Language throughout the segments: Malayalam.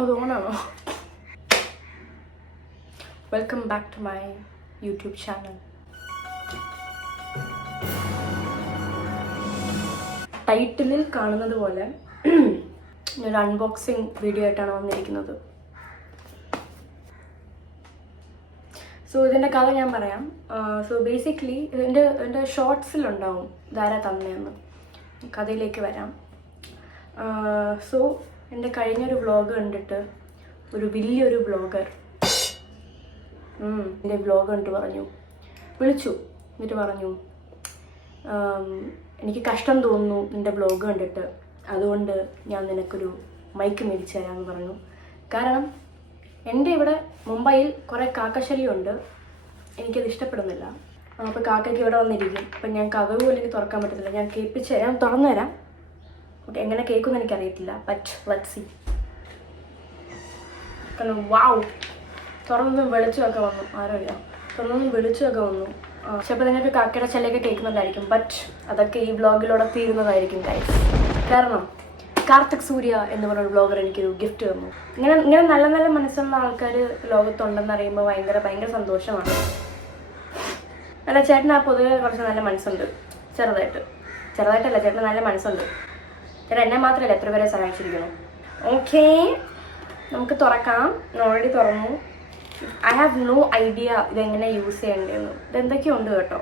അതുകൊണ്ടാണോ? Welcome back to my YouTube channel. ടൈറ്റിലിൽ കാണുന്നത് പോലെ ഒരു അൺബോക്സിങ് വീഡിയോ ആയിട്ടാണ് വന്നിരിക്കുന്നത്. സോ ഇതിൻ്റെ കഥ ഞാൻ പറയാം. സോ ബേസിക്കലി എൻ്റെ ഷോർട്സിലുണ്ടാവും ഇതാരാ തന്നെയെന്ന്. കഥയിലേക്ക് വരാം. സോ എൻ്റെ കഴിഞ്ഞൊരു വ്ളോഗ് കണ്ടിട്ട് ഒരു വലിയൊരു വ്ളോഗർ എൻ്റെ വ്ളോഗ് കണ്ടിട്ട് വിളിച്ചു. എന്നിട്ട് പറഞ്ഞു, എനിക്ക് കഷ്ടം തോന്നുന്നു നിൻ്റെ വ്ളോഗ് കണ്ടിട്ട്, അതുകൊണ്ട് ഞാൻ നിനക്കൊരു മൈക്ക് മേടിച്ചു തരാമെന്ന് പറഞ്ഞു. കാരണം എൻ്റെ ഇവിടെ മുംബൈയിൽ കുറേ കാക്കശല്യമുണ്ട്, എനിക്കത് ഇഷ്ടപ്പെടുന്നില്ല. അപ്പോൾ കാക്കയ്ക്ക് ഇവിടെ വന്നിരിക്കും. അപ്പം ഞാൻ കഥവ് പോലും എനിക്ക് തുറക്കാൻ പറ്റത്തില്ല. ഞാൻ തുറന്നു തരാം. ഓക്കെ, എങ്ങനെ കേൾക്കുമെന്ന് എനിക്കറിയത്തില്ല. But let's see. കാരണം വാവ്, തുറന്നൊന്നും വെളിച്ചമൊക്കെ വന്നു. ആരോല്ല, തുറന്നൊന്നും വെളിച്ചമൊക്കെ വന്നു. ചിലപ്പോൾ നിങ്ങൾക്ക് കാക്കയുടെ ശല്യമൊക്കെ കേൾക്കുന്നുണ്ടായിരിക്കും. ബട്ട് അതൊക്കെ ഈ വ്ളോഗിലൂടെ തീരുന്നതായിരിക്കും ഗൈസ്. കാരണം കാർത്തിക് സൂര്യ എന്ന് പറഞ്ഞൊരു വ്ളോഗർ എനിക്കൊരു ഗിഫ്റ്റ് തന്നു. ഇങ്ങനെ നല്ല നല്ല മനസ്സുള്ള ആൾക്കാർ ലോകത്തുണ്ടെന്ന് അറിയുമ്പോൾ ഭയങ്കര സന്തോഷമാണ്. അല്ല, ചേട്ടന് പൊതുവെ കുറച്ച് നല്ല മനസ്സുണ്ട്. ചെറുതായിട്ടല്ല, ചേട്ടന് നല്ല മനസ്സുണ്ട്. ചേട്ടൻ എന്നെ മാത്രമല്ല എത്ര പേരെ സഹായിച്ചിരിക്കുന്നു. ഓക്കെ, നമുക്ക് തുറക്കാം. ഓൾറെഡി തുറന്നു. ഐ ഹാവ് നോ ഐഡിയ ഇതെങ്ങനെ യൂസ് ചെയ്യേണ്ടതെന്ന്. ഇതെന്തൊക്കെയുണ്ട് കേട്ടോ.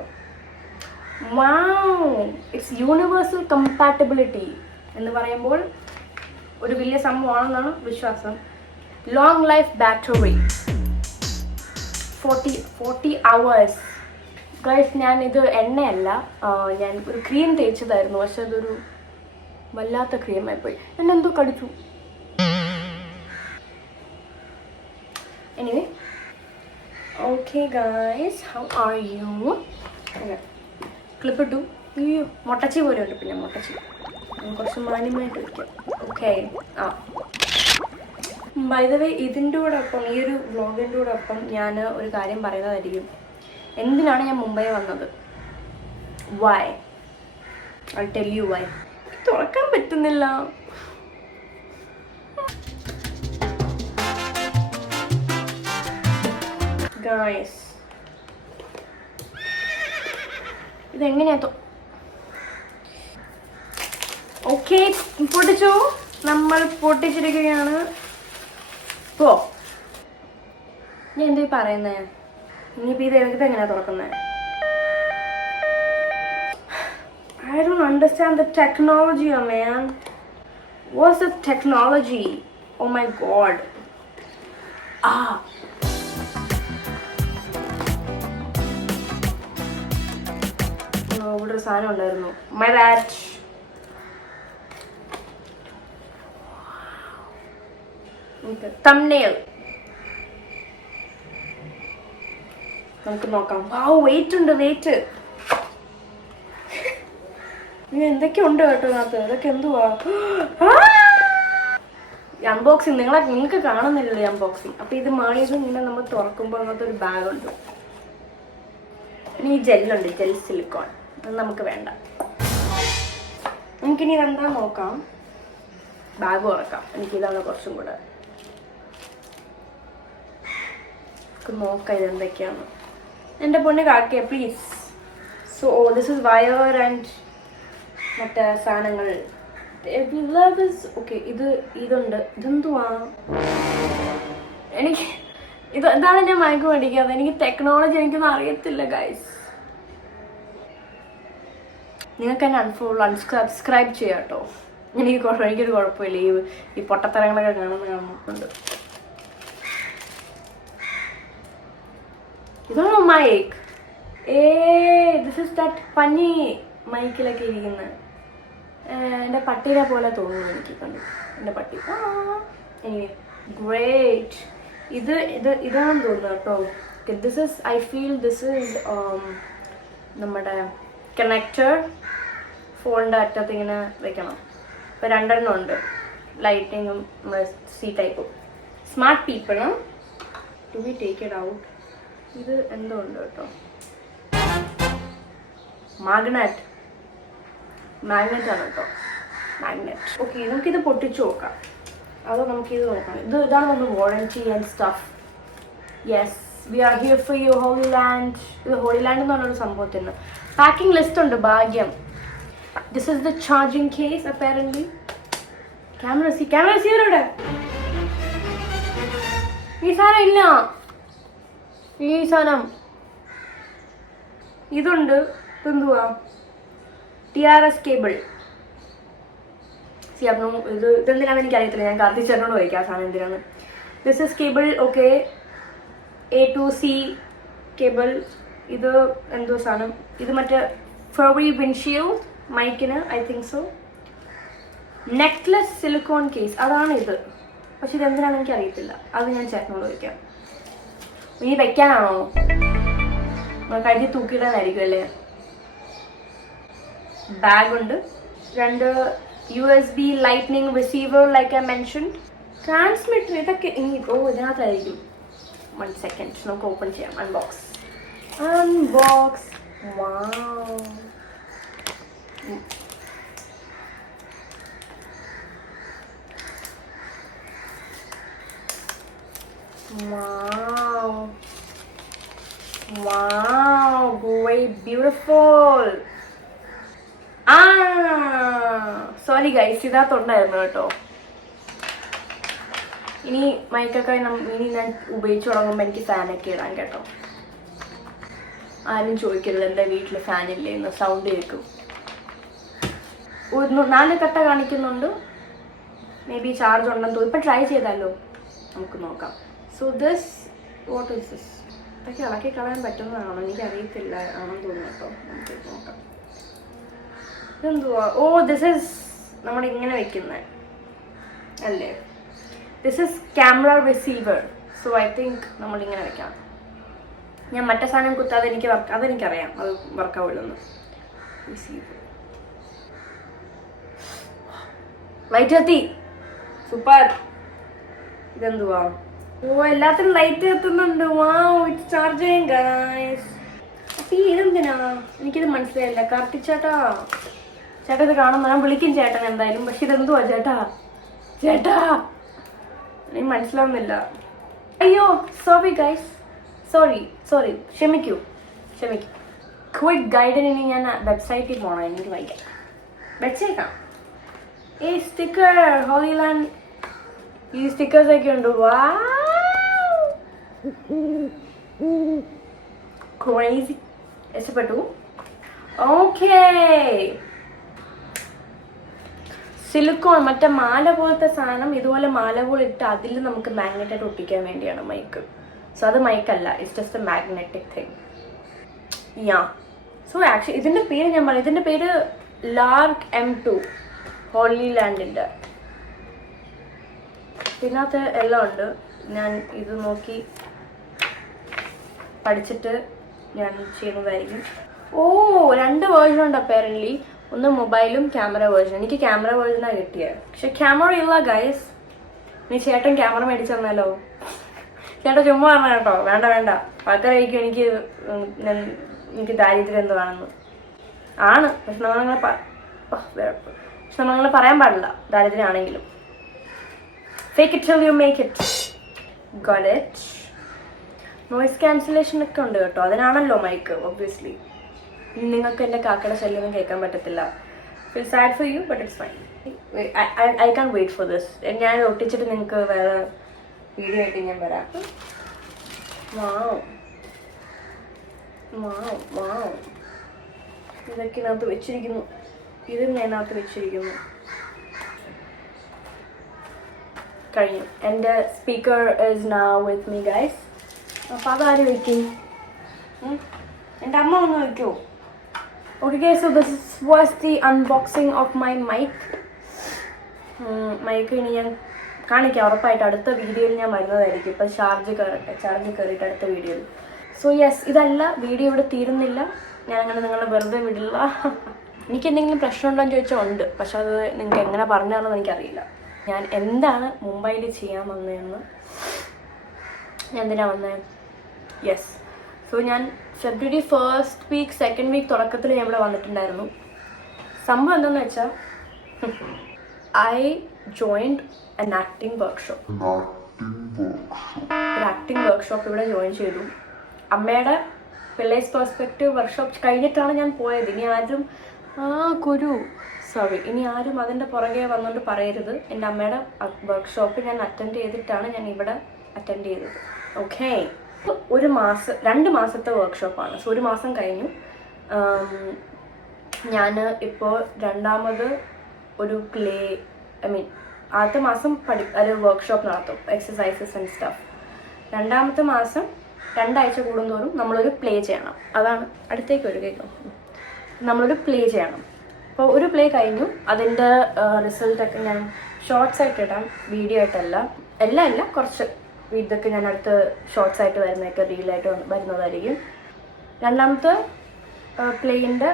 വാവ്, ഇറ്റ്സ് യൂണിവേഴ്സൽ കമ്പാറ്റബിലിറ്റി എന്ന് പറയുമ്പോൾ ഒരു വലിയ സംഭവമാണെന്നാണ് വിശ്വാസം. Long life battery 40 hours. Guys, ഞാനിത് എണ്ണയല്ല, ഞാൻ ഒരു ക്രീം തേച്ചതായിരുന്നു. പക്ഷെ അതൊരു വല്ലാത്ത ക്രീമായിപ്പോയി. എന്നെന്തോ കടിച്ചു. Anyway, okay guys, how are you? ക്ലിപ്പിട്ടു. അയ്യോ, മുട്ടച്ചി പോലെ ഉണ്ട്. പിന്നെ മുട്ടച്ചി കുറച്ച് മാന്യമായിട്ട് വയ്ക്കാം. ഓക്കെ. ബൈ ദ വേ, ഇതിൻ്റെ കൂടെ ഒപ്പം, ഈ ഒരു വ്ളോഗിൻ്റെ കൂടെ ഒപ്പം ഞാൻ ഒരു കാര്യം പറയുന്നതായിരിക്കും. എന്തിനാണ് ഞാൻ മുംബൈ വന്നത്? Why? I tell you why. തുറക്കാൻ പറ്റുന്നില്ല. ഗൈസ്, ഇതെങ്ങനെയാ? ഓക്കെ, പൊട്ടിച്ചു. നമ്മൾ പൊട്ടിച്ചിരിക്കുകയാണ്. ഞാൻ എന്താ പറയുന്നേ? ഇനിയിപ്പോൾ ഇത് എങ്ങനെയാ തുറക്കുന്നത്? I don't understand the technology, man. What's the technology? Oh my god. ഇവിടെ ഒരു സാധനം ഉണ്ടായിരുന്നു. My bad. Thumbnail. നമുക്ക് നോക്കാം. വെയിറ്റ് ഉണ്ട്, വെയിറ്റ്. എന്തൊക്കെയുണ്ട് കേട്ടോ ഇതിനകത്ത്. ഇതൊക്കെ എന്തുവാ? അൺബോക്സിങ് നിങ്ങൾക്ക് കാണുന്നില്ലല്ലോ അൺബോക്സിങ്. അപ്പം ഇത് മാളിയത് ഇങ്ങനെ നമ്മൾ തുറക്കുമ്പോൾ അങ്ങനത്തെ ഒരു ബാഗുണ്ട്. ഇനി ജെല്ലുണ്ട്, ജെൽ സിലിക്കോൺ. അത് നമുക്ക് വേണ്ട. നമുക്കിനി ഇതെന്താ നോക്കാം. ബാഗ് തുറക്കാം. എനിക്കിതാണ് കുറച്ചും കൂടെ നോക്കാം ഇതെന്തൊക്കെയാണ്. എൻ്റെ പൊണ്ണ് കാക്കേ please. So this is wire and മറ്റേ സാധനങ്ങൾ. ഓക്കെ, ഇതുണ്ട്. ഇതെന്തുവാ? എനിക്ക് ഇതാണ് ഞാൻ മയക്ക് മേടിക്കാതെ. എനിക്ക് ടെക്നോളജി എനിക്കൊന്നും അറിയത്തില്ല ഗൈസ്. നിങ്ങൾക്ക് എന്നെ അൺസബ്സ്ക്രൈബ് ചെയ്യാം കേട്ടോ. എനിക്കൊരു കുഴപ്പമില്ല. ഈ പൊട്ടത്തരങ്ങളൊക്കെ കാണുന്നുണ്ട്. ഇതാണോ മൈക്ക്? ദിസ് ഇസ് ദാറ്റ് പഞ്ഞി മൈക്കിലൊക്കെ ഇരിക്കുന്നത്. എൻ്റെ പട്ടീനെ പോലെ തോന്നുന്നു എനിക്ക് കണ്ടു. എൻ്റെ പട്ടി. Anyway, great. ഇതാണെന്ന് തോന്നുന്നു കേട്ടോ. This is, I feel this is നമ്മുടെ കണക്റ്റർ. ഫോണിൻ്റെ അറ്റത്ത് ഇങ്ങനെ വെക്കണം. ഇപ്പോൾ 2 എണ്ണം ഉണ്ട്. ലൈറ്റിങ്ങും സി ടൈപ്പും. Smart people. To be take it out. ഇത് എന്തോ ഉണ്ട് കേട്ടോ. മാഗ്നറ്റ് ആണ് കേട്ടോ. മാഗ്നറ്റ്. ഓക്കെ, നമുക്കിത് പൊട്ടിച്ചു നോക്കാം. അതോ നമുക്ക് ഇത് നോക്കണം. ഇതാണ് നമ്മൾ warranty and stuff. Yes, we are here for you holy land. ഇത് ഹോളി ലാൻഡ് എന്ന് പറഞ്ഞൊരു സംഭവത്തിന് പാക്കിംഗ് ലിസ്റ്റ് ഉണ്ട്. ഭാഗ്യം. This is the charging case apparently. Camera റിസീവറുടെ ഈ സാധനം ഇല്ല. ഈ സാധനം ഇതുണ്ട്. ഇതെന്തുവാ? TRS cable. ഇതെന്തിനാണെന്ന് എനിക്കറിയത്തില്ല. ഞാൻ കാർത്തി ചേട്ടനോട് ചോദിക്കാം ആ സാധനം എന്തിനാണ്. This is cable. Okay, A to C cable. ഇത് എന്തോ സാധനം. ഇത് മറ്റേ ഫെറി വിൻഷീൽഡ് മൈക്കിന്, I think so. Necklace silicone case, അതാണ് ഇത്. പക്ഷെ ഇതെന്തിനാണെന്ന് എനിക്ക് അറിയത്തില്ല. അത് ഞാൻ ചേട്ടനോട് ചോദിക്കാം. ഇനി വെക്കാനാണോ? കഴുകി തൂക്കിയിടാനായിരിക്കും അല്ലേ? ബാഗ് ഉണ്ട്. 2 USB lightning receiver like I mentioned. Transmitter ഇതൊക്കെ ഇനി ഇതിനകത്തായിരിക്കും. 1 second, നമുക്ക് ഓപ്പൺ ചെയ്യാം. അൺബോക്സ്. വാവ്. Wow, great, beautiful. Sorry guys, ഇതാത്തുണ്ടായിരുന്നു കേട്ടോ. ഇനി മൈക്കൊക്കെ ഇനി ഞാൻ ഉപയോഗിച്ച് തുടങ്ങുമ്പോൾ എനിക്ക് ഫാനൊക്കെ ഇടാൻ കേട്ടോ. ആരും ചോദിക്കരുത് എൻ്റെ വീട്ടിൽ ഫാനില്ലേ എന്ന്. സൗണ്ട് കേൾക്കും. 4 കട്ട കാണിക്കുന്നുണ്ട്. മേ ബി ചാർജ് ഉണ്ടെന്ന് തോന്നുന്നു. ഇപ്പം ട്രൈ ചെയ്താലോ? നമുക്ക് നോക്കാം. So this what is this? ഇതൊക്കെ ഇളക്കി കളയാൻ പറ്റുന്നതാണോ? എനിക്കറിയത്തില്ല. ആണെന്ന് തോന്നുന്നു കേട്ടോ. നമുക്ക് നോക്കാം. ഇതെന്തുവാ? ഓ, ദിസ് ഈസ് നമ്മൾ ഇങ്ങനെ വെക്കുന്നത് അല്ലേ? This is camera receiver. So I think നമ്മളിങ്ങനെ വെക്കാം. ഞാൻ മറ്റേ സാധനം കുത്താതെ അതെനിക്കറിയാം അത് വർക്കാവില്ലെന്ന്. റിസീവർ ലൈറ്റ് കത്തി. സൂപ്പർ. ഇതെന്തുവാ? ഓ, എല്ലാത്തിനും ലൈറ്റ് കത്തുന്നുണ്ട്. Wow, it's charging guys. അപ്പൊ ഈ ഇതെന്തിനാ? എനിക്കിത് മനസ്സിലായില്ല. കാർത്തിച്ചേട്ടാ, ചേട്ടാ ഇത് കാണുമ്പോൾ ഞാൻ വിളിക്കും ചേട്ടൻ എന്തായാലും. പക്ഷെ ഇതെന്തുവാ ചേട്ടാ? എനിക്ക് മനസ്സിലാവുന്നില്ല. അയ്യോ, സോറി ഗൈസ്. സോറി. ക്ഷമിക്കൂ. ക്വിക്ക് ഗൈഡിന് ഇനി ഞാൻ വെബ്സൈറ്റിൽ പോകണം. എനിക്ക് വായിക്കാം. വെച്ചേക്കാം. ഈ സ്റ്റിക്കർ ഹോളി ലാൻഡ്. ഈ സ്റ്റിക്കേഴ്സ് ഒക്കെ ഉണ്ട്. ക്രേസി. ഇഷ്ടപ്പെട്ടു. ഓക്കേ. സിലിക്കോൺ, മറ്റേ മാല പോലത്തെ സാധനം. ഇതുപോലെ മാല പോലെ ഇട്ട് അതിൽ നമുക്ക് മാഗ്നറ്റായിട്ട് ഒട്ടിക്കാൻ വേണ്ടിയാണ് മൈക്ക്. സോ അത് മൈക്കല്ല, it's just a magnetic thing. So actually ഇതിൻ്റെ പേര് ഞാൻ പറയാം. ഇതിൻ്റെ പേര് ലാർക്ക് M2 ഹോളി ലാൻഡിൻ്റെ. ഇതിനകത്ത് എല്ലാം ഉണ്ട്. ഞാൻ ഇത് നോക്കി പഠിച്ചിട്ട് ഞാൻ ചെയ്യുന്നതായിരിക്കും. ഓ, 2 വേർഷൻ ഉണ്ട് അപ്പാരൻ്റ്ലി. ഒന്ന് മൊബൈലും ക്യാമറ വേർഷൻ. എനിക്ക് ക്യാമറ വേർഷനാണ് കിട്ടിയത്. പക്ഷെ ക്യാമറ ഇല്ല ഗൈസ്. നീ ചേട്ടൻ ക്യാമറ മേടിച്ചു തന്നാലോ? ചേട്ടാ ചുമ്മാ പറഞ്ഞ കേട്ടോ. വേണ്ട. ആൾക്കാരായിരിക്കും എനിക്ക് ദാരിദ്ര്യം എന്തുവാണെന്ന്. ആണ്. പക്ഷെ നമ്മളങ്ങനെ പറയാൻ പാടില്ല ദാരിദ്ര്യം ആണെങ്കിലും. Fake it till you make it. Got it. Noise cancellation ഒക്കെ ഉണ്ട് കേട്ടോ. അതിനാണല്ലോ മൈക്ക് ഒബ്വിയസ്ലി. നിങ്ങൾക്ക് എൻ്റെ കാക്കയുടെ ശല്യമൊന്നും കേൾക്കാൻ പറ്റത്തില്ല. Feel sad for you, but it's fine. I can wait for this. ഞാൻ ഒട്ടിച്ചിട്ട് നിങ്ങൾക്ക് വേറെ വീഡിയോ ആയിട്ട് ഞാൻ വരാം. വാവ്. ഇതൊക്കെ ഇതിനകത്ത് വെച്ചിരിക്കുന്നു. ഇതും ഞാനകത്ത് വെച്ചിരിക്കുന്നു. കഴിഞ്ഞു. എൻ്റെ speaker is now with me guys. അപ്പോൾ അതാര് വയ്ക്കും? എൻ്റെ അമ്മ ഒന്ന് വയ്ക്കുമോ? Okay, so this was the unboxing of my mic. Mic ഇനി ഞാൻ കാണിക്കാം ഉറപ്പായിട്ട്. അടുത്ത വീഡിയോയിൽ ഞാൻ വരുന്നതായിരിക്കും. ഇപ്പം ചാർജ് കയറിയിട്ട് അടുത്ത വീഡിയോയിൽ. സോ യെസ്, ഇതല്ല വീഡിയോ ഇവിടെ തീരുന്നില്ല. ഞാൻ അങ്ങനെ നിങ്ങളെ വെറുതെ വിടില്ല. എനിക്ക് എന്തെങ്കിലും പ്രശ്നമുണ്ടോയെന്ന് ചോദിച്ചാൽ ഉണ്ട്. പക്ഷെ അത് നിങ്ങൾക്ക് എങ്ങനെ പറഞ്ഞു തരണമെന്ന് എനിക്കറിയില്ല. ഞാൻ എന്താണ് മുംബൈയിൽ ചെയ്യാൻ വന്നതെന്ന്, ഞാൻ എന്തിനാണ് വന്നത്. യെസ്, സോ ഞാൻ ഫെബ്രുവരി 1st വീക്ക് 2nd വീക്ക് തുടക്കത്തിൽ ഞാൻ ഇവിടെ വന്നിട്ടുണ്ടായിരുന്നു. സംഭവം എന്താണെന്ന് വെച്ചാൽ I joined an acting workshop. ഒരു ആക്ടിങ് വർക്ക്ഷോപ്പ് ഇവിടെ ജോയിൻ ചെയ്തു. അമ്മയുടെ പിള്ളേഴ്സ് പെർസ്പെക്റ്റീവ് വർക്ക്ഷോപ്പ് കഴിഞ്ഞിട്ടാണ് ഞാൻ പോയത്. ഇനി ആരും അതിൻ്റെ പുറകെ വന്നുകൊണ്ട് പറയരുത്. എൻ്റെ അമ്മയുടെ വർക്ക്ഷോപ്പ് ഞാൻ അറ്റൻഡ് ചെയ്തിട്ടാണ് ഞാൻ ഇവിടെ അറ്റൻഡ് ചെയ്തത്. ഓക്കെ, 2 മാസത്തെ വർക്ക്ഷോപ്പാണ്. സോ 1 മാസം കഴിഞ്ഞു. ഞാൻ ഇപ്പോൾ രണ്ടാമത് ഒരു ആദ്യത്തെ മാസം ഒരു വർക്ക്ഷോപ്പ് നടത്തും, എക്സസൈസസ് ആൻഡ് സ്റ്റഫ്. രണ്ടാമത്തെ മാസം 2 ആഴ്ച കൂടുന്തോറും നമ്മളൊരു പ്ലേ ചെയ്യണം. അതാണ് അടുത്തേക്ക് ഒരു കേൾക്കും, നമ്മളൊരു പ്ലേ ചെയ്യണം. അപ്പോൾ ഒരു പ്ലേ കഴിഞ്ഞു. അതിൻ്റെ റിസൾട്ടൊക്കെ ഞാൻ ഷോർട്സ് ആയിട്ട് ഇടാം, വീഡിയോ ആയിട്ടല്ല. എല്ലാം കുറച്ച് ഇതൊക്കെ ഞാൻ അടുത്ത് ഷോർട്സ് ആയിട്ട് വരുന്നതൊക്കെ റീലായിട്ട് വരുന്നതായിരിക്കും. രണ്ടാമത്തെ പ്ലേയിൻ്റെ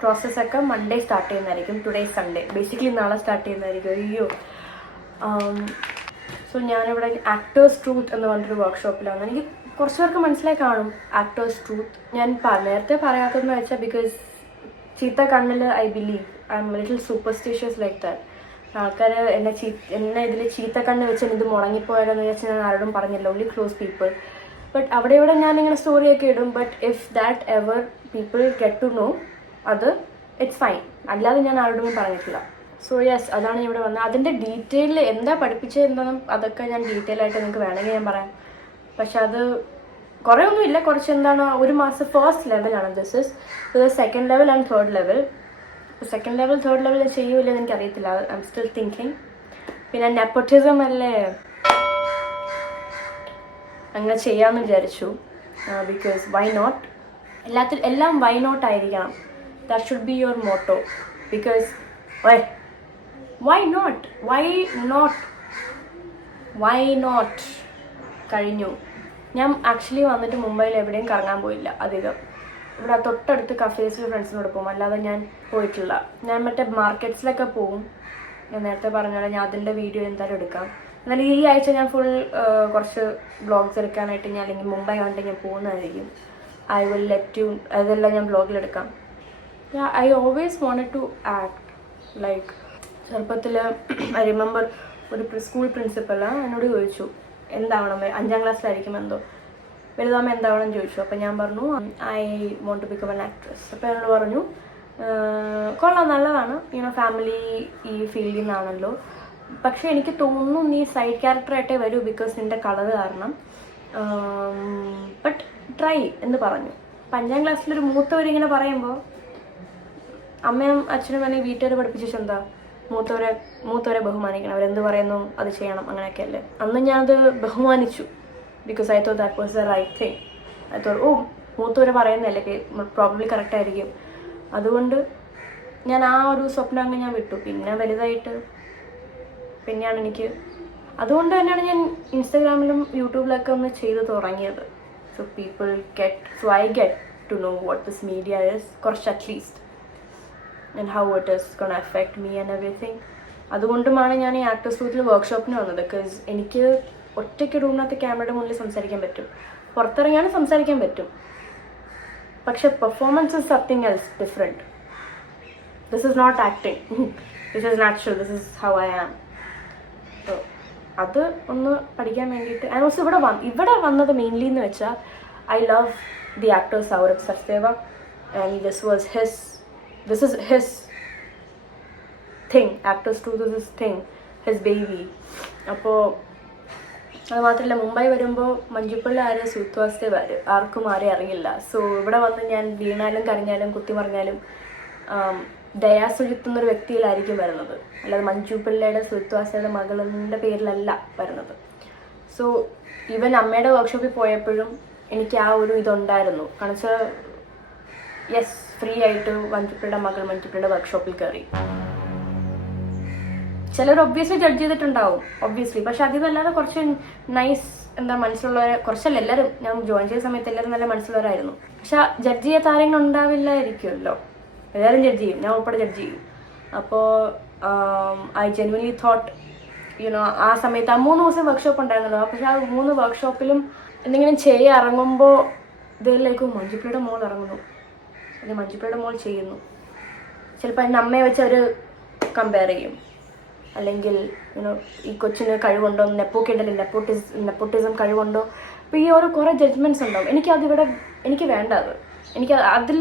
പ്രോസസ്സൊക്കെ മൺഡേ സ്റ്റാർട്ട് ചെയ്യുന്നതായിരിക്കും. ടുഡേ സൺഡേ, ബേസിക്കലി നാളെ സ്റ്റാർട്ട് ചെയ്യുന്നതായിരിക്കും. അയ്യോ. സോ ഞാനിവിടെ ആക്ടേഴ്സ് ട്രൂത്ത് എന്ന് പറഞ്ഞൊരു വർക്ക്ഷോപ്പിലാണ്. എനിക്ക് കുറച്ച് പേർക്ക് മനസ്സിലായി കാണും ആക്ടേഴ്സ് ട്രൂത്ത്. ഞാൻ നേരത്തെ പറയാത്തതെന്ന് വെച്ചാൽ ബിക്കോസ് ചീത്ത കണ്ണിൽ I believe I M little superstitious like that. ആൾക്കാർ എന്നെ ഇതിൽ ചീത്ത കണ്ണ് വെച്ച് ഇത് മുടങ്ങിപ്പോയാലെന്ന് വിചാരിച്ച് ഞാൻ ആരോടും പറഞ്ഞില്ല, ഓൺലി ക്ലോസ് പീപ്പിൾ. ബട്ട് അവിടെ ഇവിടെ ഞാനിങ്ങനെ സ്റ്റോറിയൊക്കെ ഇടും. But if that ever people get to know, അത് ഇറ്റ്സ് ഫൈൻ. അല്ലാതെ ഞാൻ ആരോടും പറഞ്ഞിട്ടില്ല. സോ യെസ്, അതാണ് ഇവിടെ വന്നത്. അതിൻ്റെ ഡീറ്റെയിൽ എന്താ പഠിപ്പിച്ചത് എന്താണെന്നും അതൊക്കെ ഞാൻ ഡീറ്റെയിൽ ആയിട്ട് നിങ്ങൾക്ക് വേണമെങ്കിൽ ഞാൻ പറയാം. പക്ഷെ അത് കുറേ ഒന്നുമില്ല, കുറച്ച് എന്താണ് 1 മാസം ഫസ്റ്റ് ലെവലാണ്. This second level and third level. ഇപ്പോൾ സെക്കൻഡ് ലെവൽ തേർഡ് ലെവൽ ചെയ്യുമില്ലെന്ന് എനിക്കറിയത്തില്ല. I'm still thinking. പിന്നെ നെപ്പോട്ടിസം അല്ലേ, അങ്ങനെ ചെയ്യാമെന്ന് വിചാരിച്ചു. ബിക്കോസ് വൈ നോട്ട്, എല്ലാം വൈ നോട്ട് ആയിരിക്കണം. That should be your motto. Because why not കഴിഞ്ഞു. ഞാൻ ആക്ച്വലി വന്നിട്ട് മുംബൈയിൽ എവിടെയും കറങ്ങാൻ പോയില്ല അധികം. ഇവിടെ തൊട്ടടുത്ത് കഫേസിൽ ഫ്രണ്ട്സിനോട് പോകും, അല്ലാതെ ഞാൻ പോയിട്ടില്ല. ഞാൻ മറ്റേ മാർക്കറ്റ്സിലൊക്കെ പോവും. ഞാൻ നേരത്തെ പറഞ്ഞാൽ ഞാൻ അതിൻ്റെ വീഡിയോ എന്തായാലും എടുക്കാം. എന്നാലും ഈ ആഴ്ച ഞാൻ ഫുൾ കുറച്ച് വ്ളോഗ്സ് എടുക്കാനായിട്ട് ഞാൻ അല്ലെങ്കിൽ മുംബൈ കണ്ടിട്ട് ഞാൻ പോകുന്നതായിരിക്കും. ഐ വിൽ ലെറ്റ് യു, അതെല്ലാം ഞാൻ വ്ളോഗിലെടുക്കാം. I always wanted to act. Like ചെറുപ്പത്തിൽ ഐ റിമെമ്പർ ഒരു സ്കൂൾ പ്രിൻസിപ്പലാണ് എന്നോട് ചോദിച്ചു എന്താവണം, 5ാം ക്ലാസ്സിലായിരിക്കും എന്തോ, വലുതാകുമ്പോൾ എന്താവണം ചോദിച്ചു. അപ്പം ഞാൻ പറഞ്ഞു I want to become an actress. അപ്പോൾ എന്നോട് പറഞ്ഞു കൊള്ളാം, നല്ലതാണ്, ഫാമിലി ഈ ഫീൽഡിൽ നിന്നാണല്ലോ, പക്ഷേ എനിക്ക് തോന്നുന്നു നീ സൈഡ് ക്യാരക്ടറായിട്ടേ വരൂ ബിക്കോസ് നിൻ്റെ കളർ കാരണം. ബട്ട് ട്രൈ എന്ന് പറഞ്ഞു. 5ാം ക്ലാസ്സിലൊരു മൂത്തവരിങ്ങനെ പറയുമ്പോൾ അമ്മയും അച്ഛനും അല്ലെങ്കിൽ വീട്ടുകാർ പഠിപ്പിച്ചു എന്താ മൂത്തവരെ ബഹുമാനിക്കണം, അവരെന്ത് പറയുന്നു അത് ചെയ്യണം, അങ്ങനെയൊക്കെയല്ലേ. അന്ന് ഞാനത് ബഹുമാനിച്ചു. Because I thought that was the right thing. I thought മൂത്തവരെ പറയുന്നതല്ലേ, പ്രോബ്ലി കറക്റ്റ് ആയിരിക്കും. അതുകൊണ്ട് ഞാൻ ആ ഒരു സ്വപ്നം അങ്ങ് ഞാൻ വിട്ടു. പിന്നെ വലുതായിട്ട് പിന്നെയാണ് അതുകൊണ്ട് തന്നെയാണ് ഞാൻ ഇൻസ്റ്റാഗ്രാമിലും യൂട്യൂബിലൊക്കെ ഒന്ന് ചെയ്ത് തുടങ്ങിയത്. So I get to know what this media is, കുറച്ച് at least, and how it is gonna affect me and everything. അതുകൊണ്ടുമാണ് ഞാൻ ഈ ആക്ടേഴ്സ് ട്രൂത്തിൽ വർക്ക്ഷോപ്പിന് വന്നത്. ബിക്കോസ് എനിക്ക് ഒറ്റയ്ക്ക് റൂമിനകത്ത് ക്യാമറയുടെ മുന്നിൽ സംസാരിക്കാൻ പറ്റും, പുറത്തിറങ്ങിയാണ് സംസാരിക്കാൻ പറ്റും, പക്ഷെ performance is something else different. This is not acting, this is natural, this is how I am. So അത് ഒന്ന് പഠിക്കാൻ വേണ്ടിയിട്ട് ആൻഡ് ഓൾസോ ഇവിടെ വന്നത് മെയിൻലി എന്ന് വെച്ചാൽ I love the actor Saurabh Sachdeva and this is his thing. Actors Truth is his thing, his baby. അപ്പോൾ അത് മാത്രമല്ല, മുംബൈ വരുമ്പോൾ മഞ്ജുപ്പിള്ള ആര്, സുത്ത് വാസുദേവ് ആര്, ആർക്കും ആരെയും അറിയില്ല. സോ ഇവിടെ വന്ന് ഞാൻ വീണാലും കരഞ്ഞാലും കുത്തി പറഞ്ഞാലും ദയാ സുജിത്ത് എന്നൊരു വ്യക്തിയിലായിരിക്കും വരുന്നത്, അല്ലാതെ മഞ്ജു പിള്ളയുടെ സുത്ത് വാസുദേവയുടെ മകളുടെ പേരിലല്ല വരുന്നത്. സോ ഈവൻ അമ്മയുടെ വർക്ക്ഷോപ്പിൽ പോയപ്പോഴും എനിക്ക് ആ ഒരു ഇതുണ്ടായിരുന്നു. കാരണം വെച്ചാൽ യെസ്, ഫ്രീ ആയിട്ട് മഞ്ജുപ്പിയുടെ മകൾ മഞ്ജുപ്പിയുടെ വർക്ക്ഷോപ്പിൽ കയറി. ചിലർ ഒബ്വിയസ്ലി ജഡ്ജ് ചെയ്തിട്ടുണ്ടാവും, ഒബ്വിയസ്ലി. പക്ഷെ അതിനല്ലാതെ കുറച്ച് നൈസ് മനസ്സിലുള്ളവരെ, കുറച്ചല്ല എല്ലാവരും, ഞാൻ ജോയിൻ ചെയ്ത സമയത്ത് എല്ലാവരും നല്ല മനസ്സിലുള്ളവരായിരുന്നു. പക്ഷെ ജഡ്ജ് ചെയ്യാത്ത ആരെങ്കിലും ഉണ്ടാവില്ലായിരിക്കുമല്ലോ, എല്ലാവരും ജഡ്ജ് ചെയ്യും, ഞാൻ ഉൾപ്പെടെ ജഡ്ജ് ചെയ്യും. അപ്പോൾ ഐ ജെന്യുവൻലി തോട്ട് ആ സമയത്ത് ആ 3 ദിവസം വർക്ക്ഷോപ്പ് ഉണ്ടായിരുന്നല്ലോ. പക്ഷെ ആ 3 വർക്ക്ഷോപ്പിലും എന്തെങ്കിലും ഇറങ്ങുമ്പോൾ ഇതിലേക്കും മഞ്ജുപ്പിയുടെ മോൾ ഇറങ്ങുന്നു, അല്ലെങ്കിൽ മഞ്ജുപ്പിയുടെ മോൾ ചെയ്യുന്നു. ചിലപ്പോൾ എൻ്റെ അമ്മയെ വെച്ച് അവർ കമ്പയർ ചെയ്യും. അല്ലെങ്കിൽ ഈ കൊച്ചിന് കഴിവുണ്ടോ, നെപ്പോട്ടിസം കഴിവുണ്ടോ, അപ്പോൾ ഈ ഓരോ കുറേ ജഡ്ജ്മെൻറ്റ്സ് ഉണ്ടാവും. എനിക്ക് വേണ്ട അത്. എനിക്ക് അതിൽ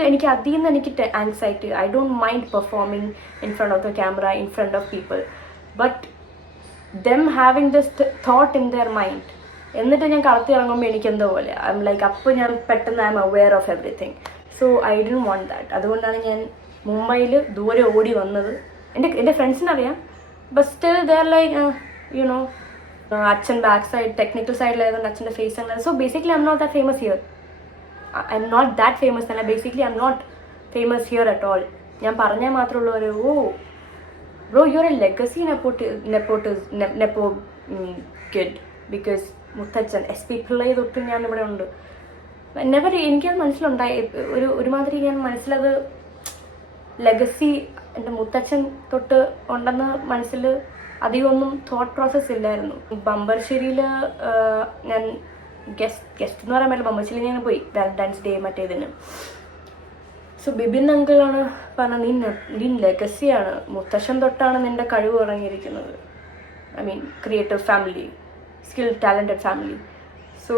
നിന്ന് എനിക്ക് anxiety. I don't mind performing in front of the camera, in front of people, but them having this thought in their mind. എന്നിട്ട് ഞാൻ കളത്തി ഇറങ്ങുമ്പോൾ എനിക്കെന്തോ പോലെ അപ്പോൾ ഞാൻ പെട്ടെന്ന് I'm aware of everything. So I didn't want that. അതുകൊണ്ടാണ് ഞാൻ മുംബൈയിൽ ദൂരെ ഓടി വന്നത്. എൻ്റെ ഫ്രണ്ട്സിനറിയാം, ബട്ട് സ്റ്റിൽ ദേ ആർ അച്ഛൻ ബാക്ക് സൈഡ് ടെക്നിക്കൽ സൈഡിലായതുകൊണ്ട് അച്ഛൻ്റെ ഫേസ് അങ്ങനെ. So basically I M not that famous here. I M not that famous തന്നെ. Basically I M not famous here at all. ഞാൻ പറഞ്ഞാൽ മാത്രമേ ഉള്ളൂ bro you are a legacy nepo kid because മുത്തച്ഛൻ SP പിള്ളയെ തൊട്ട് ഞാനിവിടെ ഉണ്ട്. എനിക്കത് മനസ്സിലുണ്ടായി ഒരുമാതിരി ഞാൻ മനസ്സിലത് ലെഗസി എൻ്റെ മുത്തച്ഛൻ തൊട്ട് ഉണ്ടെന്ന് മനസ്സിൽ അധികമൊന്നും തോട്ട് പ്രോസസ്സ് ഇല്ലായിരുന്നു. ബമ്പർശ്ശേരിയിൽ ഞാൻ ഗസ്റ്റ് എന്ന് പറയാൻ പറ്റില്ല, ബമ്പർശ്ശേരി ഞാൻ പോയി വാലന്റൈൻസ് ഡേ മറ്റേതിന്. സോ ബിബിൻ അങ്കിളാണ് പറഞ്ഞത്, നീ ലെഗസിയാണ്, മുത്തശ്ശൻ തൊട്ടാണ് നിൻ്റെ കഴിവ് ഇറങ്ങിയിരിക്കുന്നത്. I mean creative family, skill talented family. So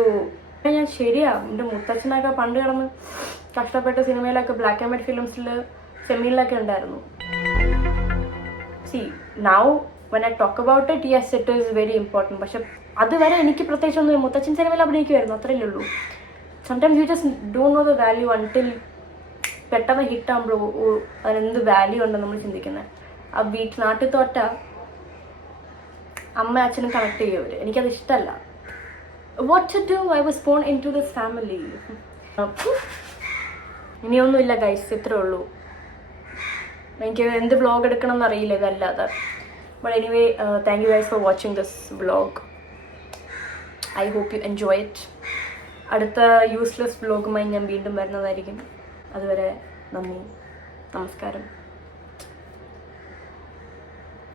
ഞാൻ ശരിയാ, എൻ്റെ മുത്തച്ഛനൊക്കെ പണ്ട് കിടന്ന് കഷ്ടപ്പെട്ട സിനിമയിലൊക്കെ ബ്ലാക്ക് ആൻഡ് വൈറ്റ് ഫിലിംസിൽ സെമീനിലൊക്കെ ഉണ്ടായിരുന്നു. See now when I talk about it, yes it is very important. പക്ഷെ അതുവരെ എനിക്ക് പ്രത്യേകിച്ചൊന്നും മുത്തച്ഛൻ സിനിമയിൽ അഭിനയിക്കുമായിരുന്നു, അത്രയല്ലേ ഉള്ളൂ. Sometimes you just don't know the value until പെട്ടെന്ന് ഹിറ്റാകുമ്പോൾ അതിനെന്ത് വാല്യൂ ഉണ്ടെന്ന് നമ്മൾ ചിന്തിക്കുന്നത്. ആ നാട്ടിൽ തോറ്റ അമ്മ അച്ഛനും കണക്ട് ചെയ്യും. എനിക്കത് ഇഷ്ടമല്ല. What to do, I was born into this family. ഇനിയൊന്നുമില്ല ഗൈസ്, ഇത്രേ ഉള്ളൂ. എനിക്ക് എന്ത് വ്ളോഗ് എടുക്കണം എന്നറിയില്ല ഇതല്ലാതെ. But anyway thank you guys for watching this vlog. I hope you enjoy it. അടുത്ത യൂസ്ലെസ് വ്ളോഗുമായി ഞാൻ വീണ്ടും വരുന്നതായിരിക്കും. അതുവരെ നന്ദി, നമസ്കാരം.